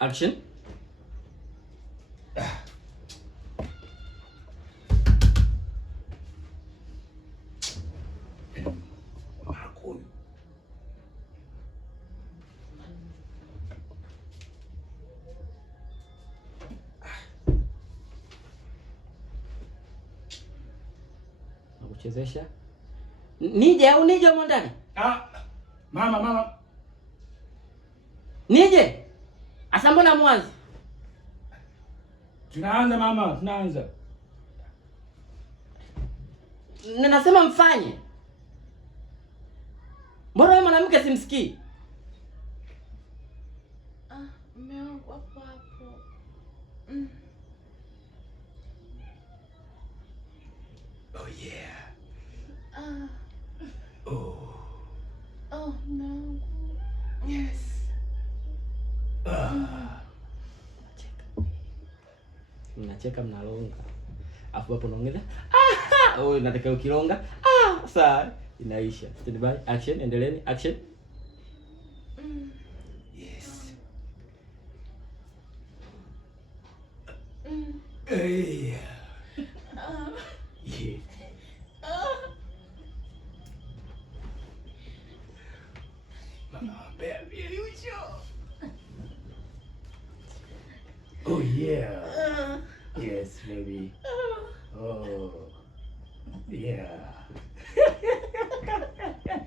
Action. Marco. Nakuchezesha. Nije au nije humo ndani? Mama. Nije? Asa mbona mwanzi? Tunaanza mama, tunaanza. Nasema mfanye. Mbona wewe mwanamke simsikii? Mume wangu hapo hapo. Oh yeah. Mume wangu. Yes. Mnacheka mnalonga. Afu hapo naongeza. Oh, nataka ukilonga. Sawa, inaisha. Stand by. Action, endeleeni. Action. Yes. Hey. Yeah. Mama, baby, you sure? Oh yeah. Yes, baby. Oh. Yeah.